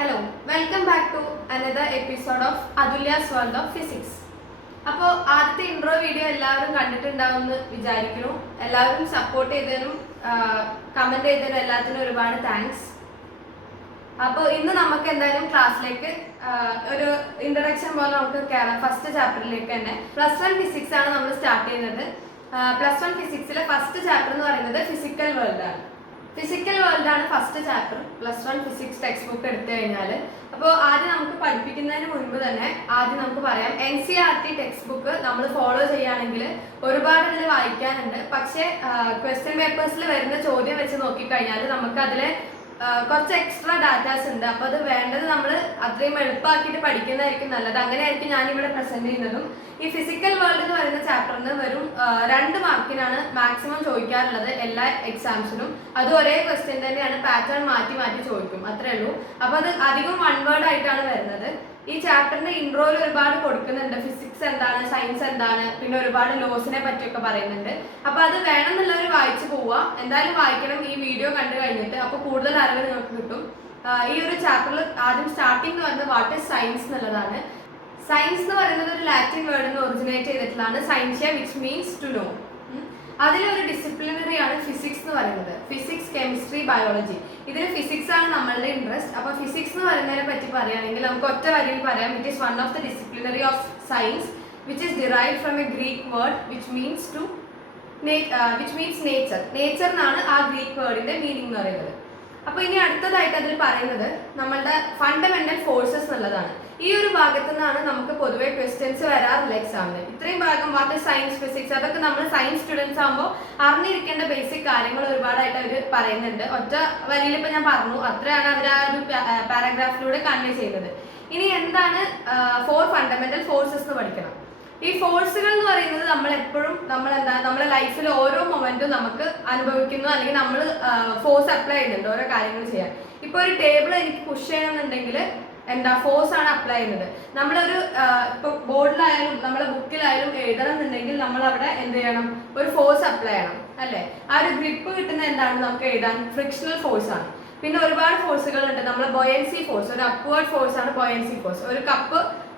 Hello welcome back to another episode of Athulya's world of physics. അപ്പോൾ ആദ്യത്തെ intro video എല്ലാവരും കണ്ടിട്ടുണ്ടാവുമെന്ന് വിചാരിക്കുന്നു. എല്ലാവരും സപ്പോർട്ട് ചെയ്തതിനും കമൻറ്റ് ചെയ്തതിനും എല്ലാത്തിനും ഒരുപാട് താങ്ക്സ്. അപ്പോൾ ഇന്ന് നമുക്ക് എന്തായാലും ക്ലാസ്സിലേക്ക് ഒരു ഇൻട്രൊഡക്ഷൻ പോലെ നമുക്ക് കയറാം. ഫസ്റ്റ് ചാപ്റ്ററിലേക്ക് തന്നെ +1 ഫിസിക്സ് ആണ് നമ്മൾ സ്റ്റാർട്ട് ചെയ്യുന്നത്. +1 ഫിസിക്സിലെ ഫസ്റ്റ് ചാപ്റ്റർ എന്ന് പറയുന്നത് ഫിസിക്കൽ വേൾഡ് ആണ്. ഫിസിക്കൽ വേൾഡ് ആണ് first chapter +1 physics text book എടുത്തു കഴിഞ്ഞാൽ. അപ്പോൾ ആദ്യം നമുക്ക് പഠിപ്പിക്കുന്നതിന് മുൻപ് തന്നെ ആദ്യം നമുക്ക് പറയാം, NCERT ടെക്സ്റ്റ് ബുക്ക് നമ്മൾ ഫോളോ ചെയ്യുകയാണെങ്കിൽ ഒരുപാട് ഇതിൽ വായിക്കാനുണ്ട്. പക്ഷേ ക്വസ്റ്റ്യൻ പേപ്പേഴ്സിൽ വരുന്ന ചോദ്യം വെച്ച് നോക്കിക്കഴിഞ്ഞാൽ നമുക്ക് അതിൽ കുറച്ച് എക്സ്ട്രാ ഡാറ്റാസ് ഉണ്ട്. അപ്പോൾ അത് വേണ്ടത് നമ്മൾ അത്രയും എളുപ്പമാക്കിയിട്ട് പഠിക്കുന്നതായിരിക്കും നല്ലത്. അങ്ങനെയായിരിക്കും ഞാനിവിടെ പ്രസന്റ് ചെയ്യുന്നതും. ഈ ഫിസിക്കൽ വേൾഡ് എന്ന് പറയുന്ന ചാപ്റ്ററിന് വെറും 2 മാർക്കിനാണ് മാക്സിമം ചോദിക്കാറുള്ളത് എല്ലാ എക്സാംസിനും. അത് ഒരേ ക്വസ്റ്റ്യൻ തന്നെയാണ്, പാറ്റേൺ മാറ്റി മാറ്റി ചോദിക്കും, അത്രേ ഉള്ളൂ. അപ്പോൾ അത് അധികം 1 വേർഡ് ആയിട്ടാണ് വരുന്നത്. ഈ ചാപ്റ്ററിന്റെ ഇൻട്രോയിൽ ഒരുപാട് കൊടുക്കുന്നുണ്ട്, ഫിസിക്സ് എന്താണ്, സയൻസ് എന്താണ്, പിന്നെ ഒരുപാട് ലോസിനെ പറ്റിയൊക്കെ പറയുന്നുണ്ട്. അപ്പൊ അത് വേണമെന്നുള്ളവർ വായിച്ചു പോവുക. എന്തായാലും വായിക്കണം ഈ വീഡിയോ കണ്ടു കഴിഞ്ഞിട്ട്. അപ്പൊ കൂടുതൽ അറിവ് നിങ്ങൾക്ക് കിട്ടും. ഈ ഒരു ചാപ്റ്ററിൽ ആദ്യം സ്റ്റാർട്ടിംഗ് എന്ന് പറയുന്നത് വാട്ട് ഈസ് സയൻസ് എന്നുള്ളതാണ്. സയൻസ് എന്ന് പറയുന്നത് ഒരു ലാറ്റിൻ വേർഡിൽ നിന്ന് ഒറിജിനേറ്റ് ചെയ്തിട്ടുള്ളതാണ്, scientia, which means to know. അതിലൊരു ഡിസിപ്ലിനറി ആണ് ഫിസിക്സ് എന്ന് പറയുന്നത്. ഫിസിക്സ്, കെമിസ്ട്രി, ബയോളജി, ഇതിൽ ഫിസിക്സ് ആണ് നമ്മളുടെ ഇൻട്രസ്റ്റ്. അപ്പോൾ ഫിസിക്സ് എന്ന് പറയുന്നതിനെ പറ്റി പറയുകയാണെങ്കിൽ നമുക്ക് ഒറ്റ വരിയിൽ പറയാം, it is one of the disciplinary of science which is derived from A Greek word which means nature. Nature എന്നാണ് ആ ഗ്രീക്ക് വേർഡിന്റെ മീനിങ് എന്ന് പറയുന്നത്. അപ്പോൾ ഇനി അടുത്തതായിട്ട് അതിൽ പറയുന്നത് നമ്മളുടെ ഫണ്ടമെന്റൽ ഫോഴ്സസ് എന്നുള്ളതാണ്. ഈ ഒരു ഭാഗത്തു നിന്നാണ് നമുക്ക് പൊതുവെ ക്വസ്റ്റ്യൻസ് വരാറില്ല എക്സാമിന്. ഇത്രയും ഭാഗം വാട്ട് ഈസ് സയൻസ്, ഫിസിക്സ്, അതൊക്കെ നമ്മൾ സയൻസ് സ്റ്റുഡൻസ് ആകുമ്പോൾ അറിഞ്ഞിരിക്കേണ്ട ബേസിക് കാര്യങ്ങൾ ഒരുപാടായിട്ട് അവർ പറയുന്നുണ്ട്. ഒറ്റ വരിയിൽ ഇപ്പം ഞാൻ പറഞ്ഞു, അത്രയാണ് അവർ ആ ഒരു പാരഗ്രാഫിലൂടെ കൺവേ ചെയ്യുന്നത്. ഇനി എന്താണ് 4 ഫണ്ടമെന്റൽ ഫോഴ്സസ് എന്ന് പഠിക്കണം. ഈ ഫോഴ്സുകൾ എന്ന് പറയുന്നത് നമ്മളെ ലൈഫിൽ ഓരോ മൊമെന്റും നമുക്ക് അനുഭവിക്കുന്നു, അല്ലെങ്കിൽ നമ്മൾ ഫോഴ്സ് അപ്ലൈ ചെയ്യുന്നുണ്ട് ഓരോ കാര്യങ്ങൾ ചെയ്യാൻ. ഇപ്പൊ ഒരു ടേബിൾ എനിക്ക് പുഷ് ചെയ്യണമെന്നുണ്ടെങ്കിൽ ഫോഴ്സ് ആണ് അപ്ലൈ ചെയ്യുന്നത്. നമ്മളൊരു ഇപ്പൊ ബോർഡിലായാലും നമ്മളെ ബുക്കിലായാലും എഴുതണം എന്നുണ്ടെങ്കിൽ നമ്മൾ അവിടെ എന്ത് ചെയ്യണം, ഒരു ഫോഴ്സ് അപ്ലൈ ചെയ്യണം, അല്ലേ? ആ ഒരു ഗ്രിപ്പ് കിട്ടുന്ന എന്താണ് നമുക്ക് എഴുതാൻ, ഫ്രിക്ഷണൽ ഫോഴ്സ് ആണ്. പിന്നെ ഒരുപാട് ഫോഴ്സുകൾ ഉണ്ട്. നമ്മൾ ബൊയൻസി ഫോഴ്സ്, ഒരു അപ്വേർഡ് ഫോഴ്സ് ആണ് ബൊയൻസി ഫോഴ്സ്.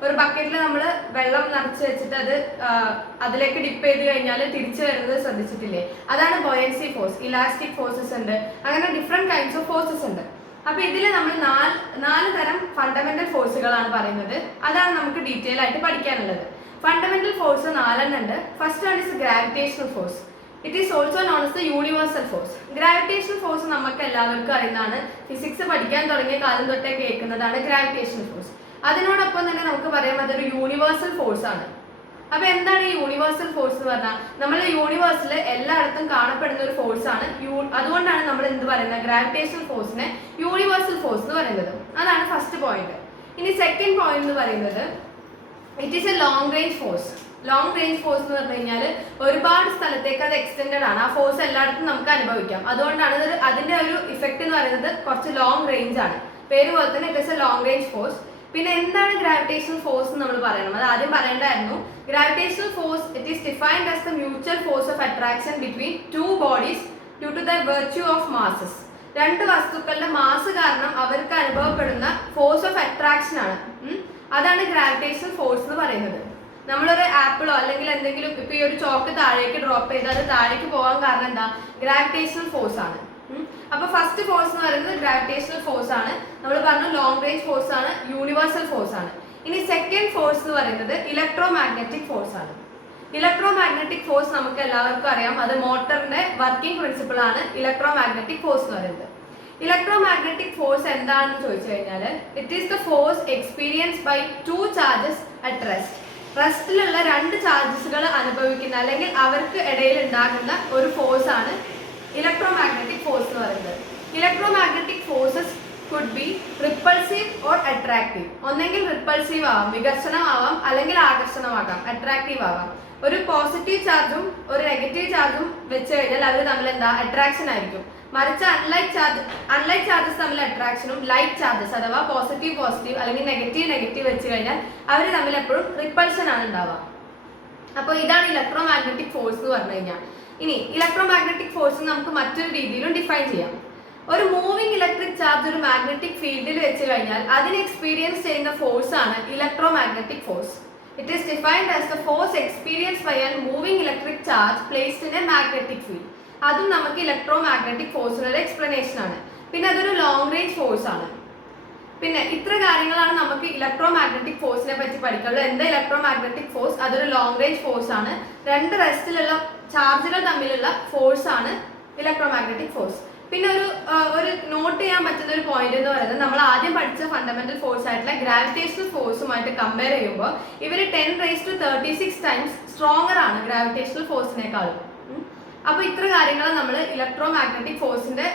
ഒരു ബക്കറ്റിൽ നമ്മൾ വെള്ളം നിറച്ച് വെച്ചിട്ട് അത് അതിലേക്ക് ഡിപ്പ് ചെയ്ത് കഴിഞ്ഞാൽ തിരിച്ചു വരുന്നത് ശ്രദ്ധിച്ചിട്ടില്ലേ? അതാണ് ബൊയൻസി ഫോഴ്സ്. ഇലാസ്റ്റിക് ഫോഴ്സസ് ഉണ്ട്, അങ്ങനെ ഡിഫറെന്റ് കൈൻഡ്സ് ഓഫ് ഫോഴ്സസ് ഉണ്ട്. അപ്പൊ ഇതിൽ നമ്മൾ 4 തരം ഫണ്ടമെന്റൽ ഫോഴ്സുകളാണ് പറയുന്നത്. അതാണ് നമുക്ക് ഡീറ്റെയിൽ ആയിട്ട് പഠിക്കാനുള്ളത്. ഫണ്ടമെന്റൽ ഫോഴ്സ് 4 ഉണ്ട്. First one is gravitational force. It is also known as the universal force. Gravitational force നമുക്ക് എല്ലാവർക്കും അറിയുന്നതാണ്. ഫിസിക്സ് പഠിക്കാൻ തുടങ്ങിയ കാലം തൊട്ടേ കേൾക്കുന്നതാണ് ഗ്രാവിറ്റേഷണൽ ഫോഴ്സ്. അതിനോടൊപ്പം തന്നെ നമുക്ക് പറയാം അതൊരു യൂണിവേഴ്സൽ ഫോഴ്സ് ആണ്. അപ്പൊ എന്താണ് ഈ യൂണിവേഴ്സൽ ഫോഴ്സ് എന്ന് പറഞ്ഞാൽ, നമ്മുടെ യൂണിവേഴ്സിൽ എല്ലായിടത്തും കാണപ്പെടുന്ന ഒരു ഫോഴ്സ് ആണ്. അതുകൊണ്ടാണ് നമ്മൾ എന്ത് പറയുന്നത്, ഗ്രാവിറ്റേഷണൽ ഫോഴ്സിനെ യൂണിവേഴ്സൽ ഫോഴ്സ് എന്ന് പറയുന്നത്. അതാണ് ഫസ്റ്റ് പോയിന്റ്. ഇനി സെക്കൻഡ് പോയിന്റ് എന്ന് പറയുന്നത് it is a long range force. Long range force എന്ന് പറഞ്ഞു കഴിഞ്ഞാൽ ഒരുപാട് സ്ഥലത്തേക്ക് അത് എക്സ്റ്റെൻഡഡ് ആണ്. ആ ഫോഴ്സ് എല്ലായിടത്തും നമുക്ക് അനുഭവിക്കാം. അതുകൊണ്ടാണ് അതിന്റെ ഒരു ഇഫക്റ്റ് എന്ന് പറയുന്നത് കുറച്ച് ലോങ് റേഞ്ച് ആണ്. പേര് പോലെ തന്നെ it is a long range force. പിന്നെ എന്താണ് ഗ്രാവിറ്റേഷണൽ ഫോഴ്സ് നമ്മൾ പറയണം, അത് ആദ്യം പറയേണ്ടായിരുന്നു. Gravitational force it is defined as the mutual force of attraction between 2 bodies due to the virtue of masses. 2 വസ്തുക്കളുടെ മാസ് കാരണം അവർക്ക് അനുഭവപ്പെടുന്ന ഫോഴ്സ് ഓഫ് അട്രാക്ഷൻ ആണ്. അതാണ് ഗ്രാവിറ്റേഷണൽ ഫോഴ്സ് എന്ന് പറയുന്നത്. നമ്മളൊരു ആപ്പിളോ അല്ലെങ്കിൽ എന്തെങ്കിലും ഇപ്പൊ ഈ ഒരു ചോക്ക് താഴേക്ക് ഡ്രോപ്പ് ചെയ്താൽ അത് താഴേക്ക് പോകാൻ കാരണം എന്താ, ഗ്രാവിറ്റേഷണൽ ഫോഴ്സ് ആണ്. അപ്പൊ ഫസ്റ്റ് ഫോഴ്സ് എന്ന് പറയുന്നത് ഗ്രാവിറ്റേഷണൽ ഫോഴ്സ് ആണ്. നമ്മൾ പറഞ്ഞു ലോങ് റേഞ്ച് ഫോഴ്സ് ആണ്, യൂണിവേഴ്സൽ ഫോഴ്സ് ആണ്. ഇനി സെക്കൻഡ് ഫോഴ്സ് എന്ന് പറയുന്നത് ഇലക്ട്രോ മാഗ്നറ്റിക് ഫോഴ്സ് ആണ്. ഇലക്ട്രോ മാഗ്നറ്റിക് ഫോഴ്സ് നമുക്ക് എല്ലാവർക്കും അറിയാം, അത് മോട്ടറിന്റെ വർക്കിംഗ് പ്രിൻസിപ്പിൾ ആണ് ഇലക്ട്രോ മാഗ്നറ്റിക് ഫോഴ്സ് എന്ന് പറയുന്നത്. ഇലക്ട്രോ മാഗ്നറ്റിക് ഫോഴ്സ് എന്താണെന്ന് ചോദിച്ചു കഴിഞ്ഞാൽ it is the force experience by 2 charges at rest. റെസ്റ്റിലുള്ള 2 ചാർജസുകൾ അനുഭവിക്കുന്ന അല്ലെങ്കിൽ അവർക്ക് ഇടയിൽ ഉണ്ടാകുന്ന ഒരു ഫോഴ്സ് ആണ് ഇലക്ട്രോമാഗ്നറ്റിക് ഫോഴ്സ് എന്ന് പറയുന്നത്. Electromagnetic forces could be repulsive or attractive. ഒന്നെങ്കിൽ റിപ്പൾസീവ് ആവാം, വികർഷണമാവാം, അല്ലെങ്കിൽ ആകർഷണമാകാം, അട്രാക്റ്റീവ് ആവാം. ഒരു പോസിറ്റീവ് ചാർജും ഒരു നെഗറ്റീവ് ചാർജും വെച്ച് കഴിഞ്ഞാൽ അവർ തമ്മിൽ എന്താ, അട്രാക്ഷൻ ആയിരിക്കും. മറിച്ച് അൺലൈക്ക് ചാർജസ് തമ്മിൽ അട്രാക്ഷനും ലൈക്ക് ചാർജസ് അഥവാ പോസിറ്റീവ് അല്ലെങ്കിൽ നെഗറ്റീവ് വെച്ച് കഴിഞ്ഞാൽ അവർ തമ്മിൽ എപ്പോഴും റിപ്പൾഷൻ ആണ് ഉണ്ടാവുക. അപ്പോൾ ഇതാണ് ഇലക്ട്രോമാഗ്നറ്റിക് ഫോഴ്സ് എന്ന് പറഞ്ഞു കഴിഞ്ഞാൽ. ഇനി ഇലക്ട്രോമാഗ്നറ്റിക് ഫോഴ്സ് നമുക്ക് മറ്റൊരു രീതിയിലും ഡിഫൈൻ ചെയ്യാം. ഒരു മൂവിങ് ഇലക്ട്രിക് ചാർജ് ഒരു മാഗ്നറ്റിക് ഫീൽഡിൽ വെച്ച് കഴിഞ്ഞാൽ അതിന് എക്സ്പീരിയൻസ് ചെയ്യുന്ന ഫോഴ്സ് ആണ് electro magnetic force. It is defined as the force experience by an moving electric charge placed in a magnetic field. അതും നമുക്ക് ഇലക്ട്രോ മാഗ്നറ്റിക് ഫോഴ്സിനുള്ള എക്സ്പ്ലനേഷൻ ആണ്. പിന്നെ അതൊരു ലോങ് റേഞ്ച് ഫോഴ്സ് ആണ്. പിന്നെ ഇത്ര കാര്യങ്ങളാണ് നമുക്ക് ഇലക്ട്രോ മാഗ്നറ്റിക് ഫോഴ്സിനെ പറ്റി പഠിക്കാനുള്ളത്. എന്താ ഇലക്ട്രോ മാഗ്നറ്റിക് ഫോഴ്സ്? അതൊരു ലോങ് റേഞ്ച് ഫോഴ്സ് ആണ്. രണ്ട് റെസ്റ്റിലുള്ള ചാർജുകൾ തമ്മിലുള്ള ഫോഴ്സ് ആണ് ഇലക്ട്രോ മാഗ്നറ്റിക് ഫോഴ്സ്. പിന്നെ ഒരു നോട്ട് ചെയ്യാൻ പറ്റുന്ന ഒരു പോയിന്റ് എന്ന് പറയുന്നത്, നമ്മൾ ആദ്യം പഠിച്ച ഫണ്ടമെന്റൽ ഫോഴ്സ് ആയിട്ടുള്ള ഗ്രാവിറ്റേഷണൽ ഫോഴ്സുമായിട്ട് കമ്പയർ ചെയ്യുമ്പോൾ ഇവർ 10⁻36 ടൈംസ് സ്ട്രോങ്ങർ ആണ് ഗ്രാവിറ്റേഷണൽ ഫോഴ്സിനേക്കാളും. അപ്പൊ ഇത്ര കാര്യങ്ങൾ നമ്മൾ ഇലക്ട്രോ മാഗ്നറ്റിക് ഫോഴ്സിന്റെ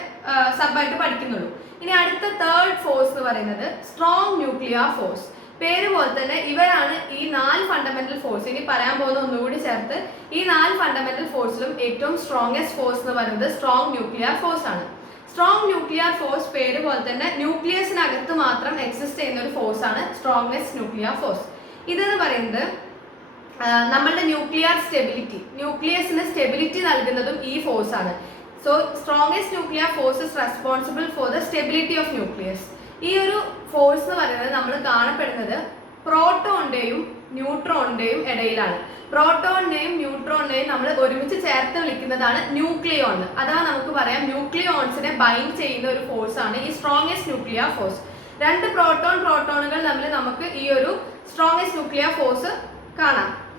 സബായിട്ട് പഠിക്കുന്നുള്ളൂ. ഇനി അടുത്ത തേർഡ് ഫോഴ്സ് എന്ന് പറയുന്നത് സ്ട്രോങ് ന്യൂക്ലിയർ ഫോഴ്സ്. പേര് പോലെ തന്നെ ഇവരാണ് ഈ 4 ഫണ്ടമെന്റൽ ഫോഴ്സ്. ഇനി പറയാൻ പോകുന്ന ഒന്നുകൂടി ചേർത്ത്, ഈ 4 ഫണ്ടമെന്റൽ ഫോഴ്സിലും ഏറ്റവും സ്ട്രോങ്ങസ്റ്റ് ഫോഴ്സ് എന്ന് പറയുന്നത് സ്ട്രോങ് ന്യൂക്ലിയർ ഫോഴ്സ് ആണ്. സ്ട്രോങ് ന്യൂക്ലിയർ ഫോഴ്സ് പേര് പോലെ തന്നെ ന്യൂക്ലിയസിനകത്ത് മാത്രം എക്സിസ്റ്റ് ചെയ്യുന്ന ഒരു ഫോഴ്സ് ആണ് സ്ട്രോങ്ങസ്റ്റ് ന്യൂക്ലിയർ ഫോഴ്സ്. ഇതെന്ന് പറയുന്നത് നമ്മളുടെ ന്യൂക്ലിയർ സ്റ്റെബിലിറ്റി, ന്യൂക്ലിയസിന് സ്റ്റെബിലിറ്റി നൽകുന്നതും ഈ ഫോഴ്സ് ആണ്. So strongest nuclear force is responsible for the stability of nucleus. ഈ ഒരു ഫോഴ്സ് എന്ന് പറയുന്നത് നമ്മൾ കാണപ്പെടുന്നത് പ്രോട്ടോണിന്റെയും ന്യൂട്രോണിന്റെയും ഇടയിലാണ്. പ്രോട്ടോണിനെയും ന്യൂട്രോണിനെയും നമ്മൾ ഒരുമിച്ച് ചേർത്ത് വിളിക്കുന്നതാണ് ന്യൂക്ലിയോൺ. അഥവാ നമുക്ക് പറയാം ന്യൂക്ലിയോൺസിനെ ബൈൻഡ് ചെയ്യുന്ന ഒരു ഫോഴ്സ് ആണ് ഈ സ്ട്രോങ്ങസ്റ്റ് ന്യൂക്ലിയർ ഫോഴ്സ്. രണ്ട് പ്രോട്ടോണുകൾ തമ്മിൽ നമുക്ക് ഈ ഒരു സ്ട്രോങ്ങസ്റ്റ് ന്യൂക്ലിയർ ഫോഴ്സ്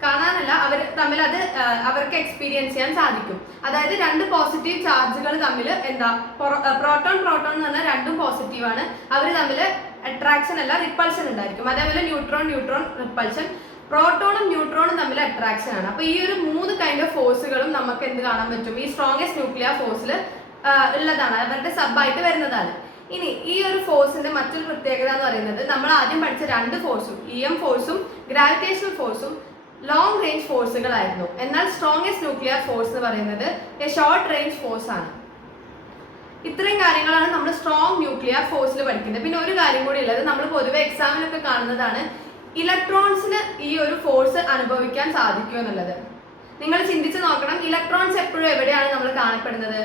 കാണാനല്ല, അവർ തമ്മിൽ അത് അവർക്ക് എക്സ്പീരിയൻസ് ചെയ്യാൻ സാധിക്കും. അതായത് രണ്ട് പോസിറ്റീവ് ചാർജുകൾ തമ്മിൽ എന്താ പ്രോട്ടോൺ എന്ന് പറഞ്ഞാൽ രണ്ടും പോസിറ്റീവ് ആണ്. അവർ തമ്മിൽ അട്രാക്ഷൻ അല്ല റിപ്പൾഷൻ ഉണ്ടായിരിക്കും. അതേപോലെ ന്യൂട്രോൺ റിപ്പൾഷൻ. പ്രോട്ടോണും ന്യൂട്രോണും തമ്മിൽ അട്രാക്ഷൻ ആണ്. അപ്പൊ ഈ ഒരു 3 കൈൻഡ് ഓഫ് ഫോഴ്സുകളും നമുക്ക് എന്ത് കാണാൻ പറ്റും? ഈ സ്ട്രോങ്ങസ്റ്റ് ന്യൂക്ലിയർ ഫോഴ്സിൽ ഉള്ളതാണ്, അവരുടെ സബായിട്ട് വരുന്നതാണ്. ഇനി ഈ ഒരു ഫോഴ്സിന്റെ മറ്റൊരു പ്രത്യേകത എന്ന് പറയുന്നത്, നമ്മൾ ആദ്യം പഠിച്ച 2 ഫോഴ്സും EM ഫോഴ്സും ഗ്രാവിറ്റേഷണൽ ഫോഴ്സും ലോങ് റേഞ്ച് ഫോഴ്സുകളായിരുന്നു. എന്നാൽ സ്ട്രോങ്ങസ്റ്റ് ന്യൂക്ലിയർ ഫോഴ്സ് എന്ന് പറയുന്നത് ഷോർട്ട് റേഞ്ച് ഫോഴ്സ് ആണ്. ഇത്രയും കാര്യങ്ങളാണ് നമ്മൾ സ്ട്രോങ് ന്യൂക്ലിയർ ഫോഴ്സിൽ പഠിക്കുന്നത്. പിന്നെ ഒരു കാര്യം കൂടി ഉള്ളത്, നമ്മൾ പൊതുവെ എക്സാമിനൊക്കെ കാണുന്നതാണ്, ഇലക്ട്രോൺസിന് ഈ ഒരു ഫോഴ്സ് അനുഭവിക്കാൻ സാധിക്കും എന്നുള്ളത്. നിങ്ങൾ ചിന്തിച്ച് നോക്കണം, ഇലക്ട്രോൺസ് എപ്പോഴും എവിടെയാണ് നമ്മൾ കാണപ്പെടുന്നത്?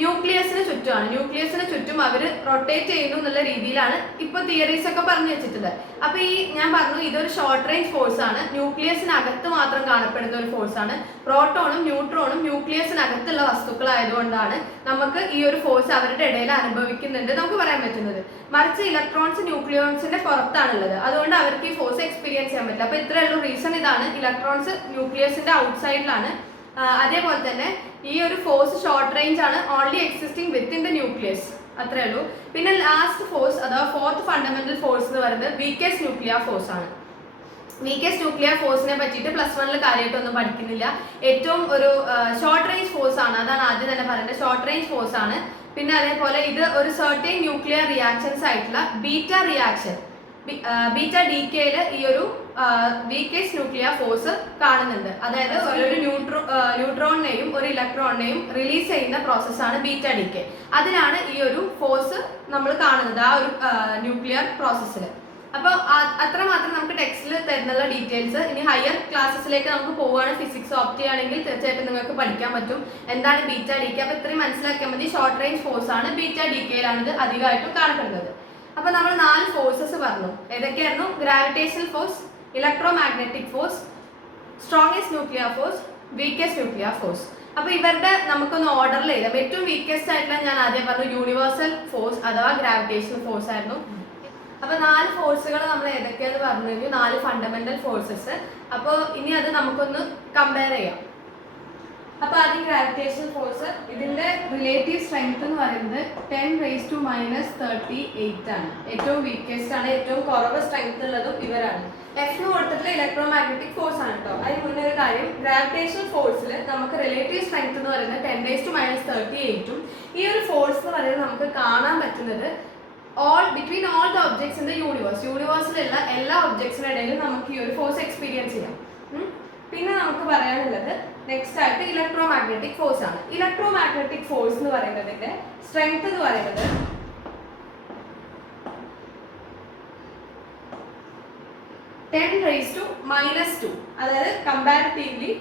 ന്യൂക്ലിയസിന് ചുറ്റുമാണ്. ന്യൂക്ലിയസിന് ചുറ്റും അവർ റൊട്ടേറ്റ് ചെയ്യുന്നു എന്നുള്ള രീതിയിലാണ് ഇപ്പൊ തിയറീസ് ഒക്കെ പറഞ്ഞു വെച്ചിട്ടുള്ളത്. അപ്പൊ ഈ ഞാൻ പറഞ്ഞു ഇതൊരു ഷോർട്ട് റേഞ്ച് ഫോഴ്സ് ആണ്, ന്യൂക്ലിയസിനകത്ത് മാത്രം കാണപ്പെടുന്ന ഒരു ഫോഴ്സ് ആണ്. പ്രോട്ടോണും ന്യൂട്രോണും ന്യൂക്ലിയസിനകത്തുള്ള വസ്തുക്കളായതുകൊണ്ടാണ് നമുക്ക് ഈ ഒരു ഫോഴ്സ് അവരുടെ ഇടയിൽ അനുഭവിക്കുന്നുണ്ട് നമുക്ക് പറയാൻ പറ്റുന്നത്. മറിച്ച് ഇലക്ട്രോൺസ് ന്യൂക്ലിയോൺസിന്റെ പുറത്താണുള്ളത്, അതുകൊണ്ട് അവർക്ക് ഈ ഫോഴ്സ് എക്സ്പീരിയൻസ് ചെയ്യാൻ പറ്റില്ല. അപ്പൊ ഇത്രയുള്ള റീസൺ ഇതാണ്, ഇലക്ട്രോൺസ് ന്യൂക്ലിയസിന്റെ ഔട്ട്സൈഡിലാണ്. അതേപോലെ തന്നെ ഈ ഒരു ഫോഴ്സ് ഷോർട്ട് റേഞ്ച് ആണ്, only existing within the nucleus, അത്രേ ഉള്ളൂ. പിന്നെ ലാസ്റ്റ് ഫോഴ്സ് അഥവാ ഫോർത്ത് ഫണ്ടമെന്റൽ ഫോഴ്സ് എന്ന് പറയുന്നത് വീക്കസ്റ്റ് ന്യൂക്ലിയർ ഫോഴ്സ് ആണ്. വീക്കസ്റ്റ് ന്യൂക്ലിയർ ഫോഴ്സിനെ പറ്റിയിട്ട് +1 കാര്യമായിട്ടൊന്നും പഠിക്കുന്നില്ല. ഏറ്റവും ഒരു ഷോർട്ട് റേഞ്ച് ഫോഴ്സ് ആണ്, അതാണ് ആദ്യം തന്നെ പറയുന്നത്, ഷോർട്ട് റേഞ്ച് ഫോഴ്സ് ആണ്. പിന്നെ അതേപോലെ ഇത് ഒരു സർട്ടൻ ന്യൂക്ലിയർ റിയാക്ഷൻസ് ആയിട്ടുള്ള ബീറ്റ ഡികെയിൽ ഈ ഒരു വീക്കസ്റ്റ് ന്യൂക്ലിയർ ഫോഴ്സ് കാണുന്നുണ്ട്. അതായത് ഒരു ന്യൂട്രോണിനെയും ഒരു ഇലക്ട്രോണിനെയും റിലീസ് ചെയ്യുന്ന പ്രോസസ്സാണ് ബീറ്റ ഡികെ. അതിനാണ് ഈ ഒരു ഫോഴ്സ് നമ്മൾ കാണുന്നത് ആ ഒരു ന്യൂക്ലിയർ പ്രോസസ്സിൽ. അപ്പോൾ അത്രമാത്രം നമുക്ക് ടെക്സ്റ്റിൽ തരുന്നുള്ള ഡീറ്റെയിൽസ്. ഇനി ഹയർ ക്ലാസ്സസിലേക്ക് നമുക്ക് പോവുകയാണ്, ഫിസിക്സ് ഓപ്റ്റ് ചെയ്യുകയാണെങ്കിൽ തീർച്ചയായിട്ടും നിങ്ങൾക്ക് പഠിക്കാൻ പറ്റും എന്താണ് ബീറ്റ ഡികെ. അപ്പോൾ ഇത്രയും മനസ്സിലാക്കിയാൽ മതി. ഷോർട്ട് റേഞ്ച് ഫോഴ്സ് ആണ്, ബീറ്റ ഡികെയിലാണ് ഇത് അധികമായിട്ടും കാണപ്പെടുന്നത്. അപ്പോൾ നമ്മൾ 4 ഫോഴ്സസ് പറഞ്ഞു. ഏതൊക്കെയായിരുന്നു? Gravitational force, electro magnetic force, strongest nuclear force, weakest nuclear force. അപ്പോൾ ഇവരുടെ നമുക്കൊന്ന് ഓർഡറിൽ എഴുതാം. ഏറ്റവും വീക്കസ്റ്റ് ആയിട്ടുള്ള ഞാൻ ആദ്യം പറഞ്ഞു യൂണിവേഴ്സൽ ഫോഴ്സ് അഥവാ ഗ്രാവിറ്റേഷണൽ ഫോഴ്സ് ആയിരുന്നു. അപ്പോൾ 4 ഫോഴ്സുകൾ നമ്മൾ ഏതൊക്കെയാന്ന് പറഞ്ഞു കഴിഞ്ഞു, 4 ഫണ്ടമെന്റൽ ഫോഴ്സസ്. അപ്പോൾ ഇനി അത് നമുക്കൊന്ന് കമ്പയർ ചെയ്യാം. അപ്പോൾ ആദ്യം ഗ്രാവിറ്റേഷണൽ ഫോഴ്സ്, ഇതിന്റെ റിലേറ്റീവ് സ്ട്രെങ്ത് എന്ന് പറയുന്നത് 10⁻38 ആണ്. ഏറ്റവും വീക്കസ്റ്റ് ആണ്, ഏറ്റവും കുറവ് സ്ട്രെങ്ത് ഉള്ളതും ഇവരാണ്. F കൊടുത്തിട്ടുള്ള ഇലക്ട്രോ മാഗ്നറ്റിക് ഫോഴ്സ് ആണ് കേട്ടോ. അതിന് മുന്നേ ഒരു കാര്യം, ഗ്രാവിറ്റേഷണൽ ഫോഴ്സിൽ നമുക്ക് റിലേറ്റീവ് സ്ട്രെങ്ത് എന്ന് പറയുന്നത് 10⁻38ഉം ഈ ഒരു ഫോഴ്സ് എന്ന് പറയുന്നത് നമുക്ക് കാണാൻ പറ്റുന്നത് between all the objects in the യൂണിവേഴ്സിലുള്ള എല്ലാ ഒബ്ജക്ട്സിന്റെ ഇടയിലും നമുക്ക് ഈ ഒരു ഫോഴ്സ് എക്സ്പീരിയൻസ് ചെയ്യാം. പിന്നെ നമുക്ക് പറയാനുള്ളത് നെക്സ്റ്റ് ആയിട്ട് ഇലക്ട്രോ മാഗ്നറ്റിക് ഫോഴ്സ് ആണ്. ഇലക്ട്രോ മാഗ്നറ്റിക് ഫോഴ്സ് എന്ന് പറയുന്നതിന്റെ സ്ട്രെങ്ത് എന്ന് പറയുന്നത് 10⁻², അതായത് കമ്പാരിറ്റീവ്ലി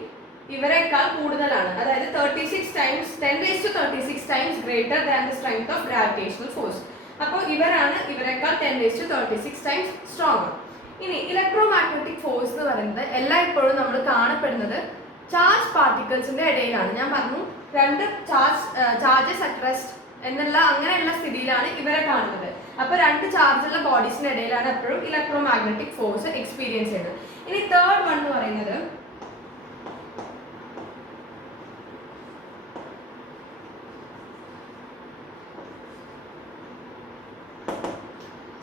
ഇവരെക്കാൾ കൂടുതലാണ്. അതായത് 10⁻36 times greater than the strength of gravitational force. അപ്പോൾ ഇവരെക്കാൾ 10⁻36 ടൈംസ് സ്ട്രോങ്. ഇനി ഇലക്ട്രോ മാഗ്നറ്റിക് ഫോഴ്സ് എന്ന് പറയുന്നത് എല്ലായ്പ്പോഴും നമ്മൾ കാണപ്പെടുന്നത് ചാർജ് പാർട്ടിക്കിൾസിന്റെ ഇടയിലാണ്. ഞാൻ പറഞ്ഞു രണ്ട് ചാർജസ് അറ്റ് റെസ്റ്റ് എന്നുള്ള അങ്ങനെയുള്ള സ്ഥിതിയിലാണ് ഇവരെ കാണുന്നത്. അപ്പൊ രണ്ട് ചാർജുള്ള ബോഡീസിന്റെ ഇടയിലാണ് എപ്പോഴും ഇലക്ട്രോ മാഗ്നറ്റിക് ഫോഴ്സ് എക്സ്പീരിയൻസ് ചെയ്യുന്നത്. ഇനി തേർഡ് വൺ എന്ന് പറയുന്നത്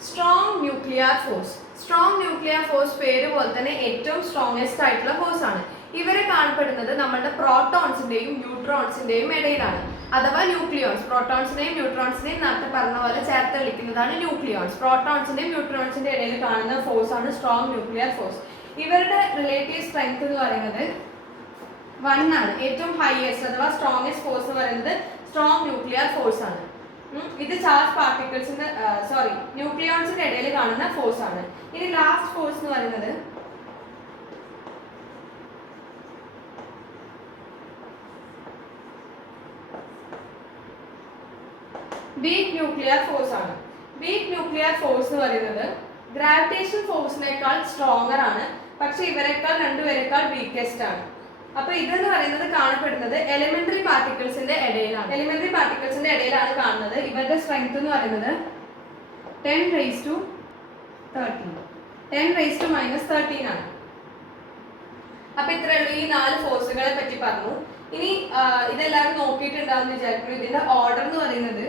strong nuclear force. Strong nuclear force പേര് പോലെ തന്നെ ഏറ്റവും സ്ട്രോങ്സ്റ്റ് ആയിട്ടുള്ള ഫോഴ്സ് ആണ്. ഇവരെ കാണപ്പെടുന്നത് നമ്മുടെ പ്രോട്ടോൺസിന്റെയും ന്യൂട്രോൺസിന്റെയും ഇടയിലാണ്, അഥവാ ന്യൂക്ലിയോൺസ്. പ്രോട്ടോൺസിന്റെയും ന്യൂട്രോൺസിന്റെയും നേരത്തെ പറഞ്ഞ പോലെ ചേർത്ത് വിളിക്കുന്നതാണ് ന്യൂക്ലിയോൺസ്. പ്രോട്ടോൺസിന്റെയും ന്യൂട്രോൺസിന്റെ ഇടയിൽ കാണുന്ന ഫോഴ്സ് ആണ് സ്ട്രോങ് ന്യൂക്ലിയർ ഫോഴ്സ്. ഇവരുടെ റിലേറ്റീവ് സ്ട്രെങ്ത് എന്ന് പറയുന്നത് 1 ആണ്. ഏറ്റവും ഹൈയസ്റ്റ് അഥവാ സ്ട്രോങ്സ്റ്റ് ഫോഴ്സ് എന്ന് പറയുന്നത് സ്ട്രോങ് ന്യൂക്ലിയർ ഫോഴ്സ് ആണ്. ഇത് ചാർജ് പാർട്ടിക്കിൾസിന്റെ ന്യൂക്ലിയോൺസിന്റെ ഇടയിൽ കാണുന്ന ഫോഴ്സ് ആണ്. ഇനി ലാസ്റ്റ് ഫോഴ്സ് എന്ന് പറയുന്നത് വീക്ക് ന്യൂക്ലിയർ ഫോഴ്സ് ആണ്. വീക്ക് ന്യൂക്ലിയർ ഫോഴ്സ് എന്ന് പറയുന്നത് ഗ്രാവിറ്റേഷൻ ഫോഴ്സിനേക്കാൾ സ്ട്രോങ്ങർ ആണ്, പക്ഷെ ഇവരെക്കാൾ രണ്ടുപേരെക്കാൾ വീക്കസ്റ്റ് ആണ്. അപ്പൊ ഇതെന്ന് പറയുന്നത് കാണപ്പെടുന്നത് എലിമെന്ററി പാർട്ടിക്കിൾസിന്റെ ഇടയിലാണ്. എലിമെന്ററി പാർട്ടിക്കിൾസിന്റെ ഇടയിലാണ് കാണുന്നത്. ഇവരുടെ സ്ട്രെങ്ത് എന്ന് പറയുന്നത് 10⁻13 ആണ്. അപ്പൊ ഇത്രയുള്ളൂ. ഈ 4 ഫോഴ്സുകളെ പറ്റി പറഞ്ഞു. ഇനി ഇതെല്ലാവരും നോക്കിയിട്ടുണ്ടാവുന്ന വിചാരിക്കുന്നു. ഇതിന്റെ ഓർഡർ എന്ന് പറയുന്നത്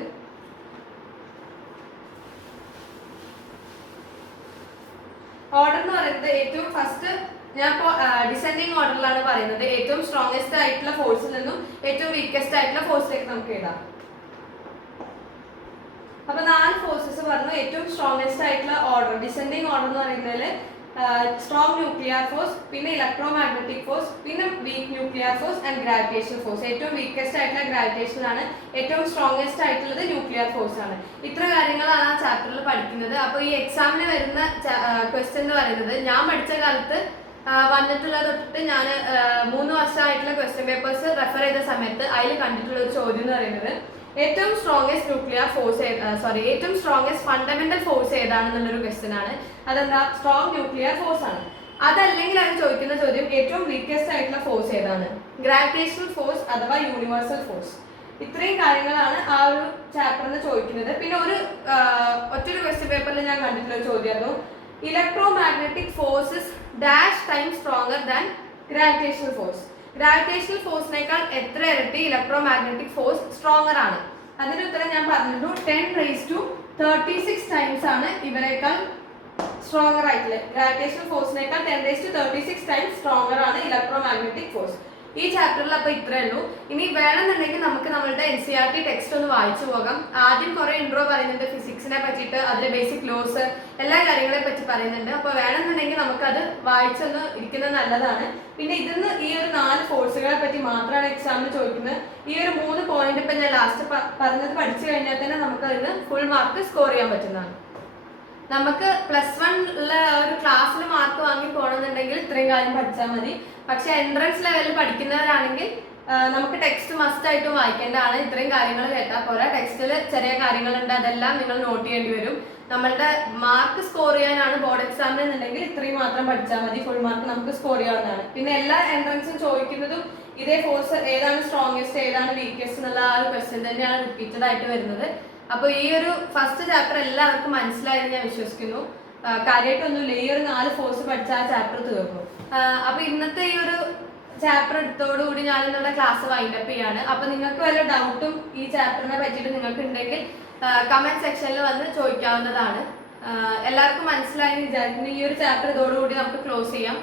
ഏറ്റവും ഫസ്റ്റ് ഞാൻ ഇപ്പോൾ ഡിസെൻഡിങ് ഓർഡറിലാണ് പറയുന്നത്. ഏറ്റവും സ്ട്രോങ്സ്റ്റ് ആയിട്ടുള്ള ഫോഴ്സിൽ നിന്നും ഏറ്റവും വീക്കസ്റ്റ് ആയിട്ടുള്ള ഫോഴ്സിലേക്ക് നമുക്ക് എഴുതാം. അപ്പൊ 4 ഫോഴ്സസ് പറഞ്ഞു. ഏറ്റവും സ്ട്രോങ്സ്റ്റ് ആയിട്ടുള്ള ഓർഡർ ഡിസെൻഡിങ് ഓർഡർ എന്ന് പറയുന്നതിൽ സ്ട്രോങ് ന്യൂക്ലിയർ ഫോഴ്സ്, പിന്നെ ഇലക്ട്രോ മാഗ്നറ്റിക് ഫോഴ്സ്, പിന്നെ weak nuclear force and gravitation force. ഏറ്റവും വീക്കസ്റ്റ് ആയിട്ടുള്ള ഗ്രാവിറ്റേഷൻ ആണ്, ഏറ്റവും സ്ട്രോങ്സ്റ്റ് ആയിട്ടുള്ളത് ന്യൂക്ലിയർ ഫോഴ്സ് ആണ്. ഇത്ര കാര്യങ്ങളാണ് ആ ചാപ്റ്ററിൽ പഠിക്കുന്നത്. അപ്പോൾ ഈ എക്സാമിന് വരുന്ന ക്വസ്റ്റ്യൻ എന്ന് പറയുന്നത് ഞാൻ പഠിച്ച കാലത്ത് വന്നിട്ടുള്ളത് തൊട്ടിട്ട് ഞാൻ 3 വർഷമായിട്ടുള്ള ക്വസ്റ്റ്യൻ പേപ്പേഴ്സ് റെഫർ ചെയ്ത സമയത്ത് അതിൽ കണ്ടിട്ടുള്ള ഒരു ചോദ്യം എന്ന് പറയുന്നത് ഏറ്റവും സ്ട്രോങ്സ്റ്റ് ന്യൂക്ലിയർ ഫോഴ്സ് ഏറ്റവും സ്ട്രോങ്സ്റ്റ് ഫണ്ടമെന്റൽ ഫോഴ്സ് ഏതാണെന്നുള്ളൊരു ക്വസ്റ്റ്യൻ ആണ്. അതെന്താ? സ്ട്രോങ് ന്യൂക്ലിയർ ഫോഴ്സ് ആണ്. അതല്ലെങ്കിൽ അവർ ചോദിക്കുന്ന ചോദ്യം ഏറ്റവും വീക്കസ്റ്റ് ആയിട്ടുള്ള ഫോഴ്സ് ഏതാണ്? ഗ്രാവിറ്റേഷണൽ ഫോഴ്സ് അഥവാ യൂണിവേഴ്സൽ ഫോഴ്സ്. ഇത്രയും കാര്യങ്ങളാണ് ആ ഒരു ചാപ്റ്ററിൽ ചോദിക്കുന്നത്. പിന്നെ ഒറ്റൊരു ക്വസ്റ്റ്യൻ പേപ്പറിൽ ഞാൻ കണ്ടിട്ടുള്ള ഒരു ചോദ്യമായിരുന്നു, electromagnetic forces dash time stronger than gravitational force. ഗ്രാവിറ്റേഷണൽ ഫോഴ്സിനേക്കാൾ എത്ര ഇരട്ടി ഇലക്ട്രോ മാഗ്നറ്റിക് ഫോഴ്സ് സ്ട്രോങ്ങർ ആണ്? അതിന് ഉത്തരം ഞാൻ പറഞ്ഞിട്ടു 10⁻36 ടൈംസ് ആണ് ഇവരെക്കാൾ സ്ട്രോങ്ങർ ആയിട്ടുള്ളത്. ഗ്രാവിറ്റേഷണൽ ഫോഴ്സിനേക്കാൾ 10⁻36 ടൈംസ് സ്ട്രോങ്ങർ ആണ് ഇലക്ട്രോ മാഗ്നറ്റിക് ഫോഴ്സ്. ഈ ചാപ്റ്ററിൽ അപ്പോൾ ഇത്രയേ ഉള്ളൂ. ഇനി വേണമെന്നുണ്ടെങ്കിൽ നമുക്ക് നമ്മളുടെ NCERT ടെക്സ്റ്റ് ഒന്ന് വായിച്ചു പോകാം. ആദ്യം കുറെ ഇൻട്രോ പറയുന്നുണ്ട് ഫിസിക്സിനെ പറ്റിയിട്ട്, അതിലെ ബേസിക് ലോസ് എല്ലാ കാര്യങ്ങളെ പറ്റി പറയുന്നുണ്ട്. അപ്പോൾ വേണമെന്നുണ്ടെങ്കിൽ നമുക്കത് വായിച്ചൊന്ന് ഇരിക്കുന്നത് നല്ലതാണ്. പിന്നെ ഇതിന്ന് ഈ ഒരു 4 ഫോഴ്സുകളെ പറ്റി മാത്രമാണ് എക്സാമിന് ചോദിക്കുന്നത്. ഈ ഒരു 3 പോയിന്റ് ഇപ്പം ഞാൻ ലാസ്റ്റ് പറഞ്ഞത് പഠിച്ചു കഴിഞ്ഞാൽ തന്നെ നമുക്ക് അതിന് ഫുൾ മാർക്ക് സ്കോർ ചെയ്യാൻ പറ്റുന്നതാണ്. നമുക്ക് +1 ഉള്ള ഒരു ക്ലാസ്സിൽ മാർക്ക് വാങ്ങി പോകണമെന്നുണ്ടെങ്കിൽ ഇത്രയും കാര്യം പഠിച്ചാൽ മതി. പക്ഷെ എൻട്രൻസ് ലെവലിൽ പഠിക്കുന്നവരാണെങ്കിൽ നമുക്ക് ടെക്സ്റ്റ് മസ്റ്റ് ആയിട്ടും വായിക്കേണ്ടതാണ്. ഇത്രയും കാര്യങ്ങൾ കേട്ടാൽ പോരാ. ടെക്സ്റ്റിൽ ചെറിയ കാര്യങ്ങളുണ്ട്, അതെല്ലാം നിങ്ങൾ നോട്ട് ചെയ്യേണ്ടി വരും. നമ്മളുടെ മാർക്ക് സ്കോർ ചെയ്യാനാണ് ബോർഡ് എക്സാമിന് എന്നുണ്ടെങ്കിൽ ഇത്രയും മാത്രം പഠിച്ചാൽ മതി. ഫുൾ മാർക്ക് നമുക്ക് സ്കോർ ചെയ്യാവുന്നതാണ്. പിന്നെ എല്ലാ എൻട്രൻസും ചോദിക്കുന്നതും ഇതേ ഫോഴ്സ് ഏതാണ് സ്ട്രോങ്ങസ്റ്റ് ഏതാണ് വീക്കസ്റ്റ് എന്നുള്ള ആ ഒരു ക്വസ്റ്റ്യൻ തന്നെയാണ് റിപ്പീറ്റഡ് ആയിട്ട് വരുന്നത്. അപ്പോൾ ഈ ഒരു ഫസ്റ്റ് ചാപ്റ്റർ എല്ലാവർക്കും മനസ്സിലായെന്ന് ഞാൻ വിശ്വസിക്കുന്നു. കാര്യമായിട്ടൊന്നുമില്ല, ഈ ഒരു 4 ഫോഴ്സ് പഠിച്ചാൽ ആ ചാപ്റ്റർ തീർക്കും. അപ്പൊ ഇന്നത്തെ ഈ ഒരു ചാപ്റ്റർ എടുത്തോടുകൂടി ഞാൻ ഇന്നത്തെ ക്ലാസ് വൈൻഡപ്പ് ചെയ്യാണ്. അപ്പൊ നിങ്ങൾക്ക് വല്ല ഡൗട്ടും ഈ ചാപ്റ്ററിനെ പറ്റിയിട്ട് നിങ്ങൾക്ക് ഉണ്ടെങ്കിൽ കമന്റ് സെക്ഷനിൽ വന്ന് ചോദിക്കാവുന്നതാണ്. എല്ലാവർക്കും മനസ്സിലായെന്ന് വിചാരിക്കുന്നു. ഈ ഒരു ചാപ്റ്റർ ഇതോടുകൂടി നമുക്ക് ക്ലോസ് ചെയ്യാം.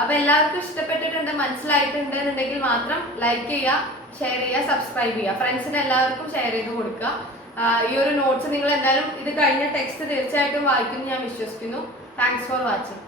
അപ്പൊ എല്ലാവർക്കും ഇഷ്ടപ്പെട്ടിട്ടുണ്ട്, മനസ്സിലായിട്ടുണ്ട് എന്നുണ്ടെങ്കിൽ മാത്രം ലൈക്ക് ചെയ്യുക, ഷെയർ ചെയ്യുക, സബ്സ്ക്രൈബ് ചെയ്യുക. ഫ്രണ്ട്സിന് എല്ലാവർക്കും ഷെയർ ചെയ്ത് കൊടുക്കുക. ഈ ഒരു നോട്ട്സ് നിങ്ങൾ എന്തായാലും ഇത് കഴിഞ്ഞ ടെക്സ്റ്റ് തീർച്ചയായിട്ടും വായിക്കുമെന്ന് ഞാൻ വിശ്വസിക്കുന്നു. Thanks for watching.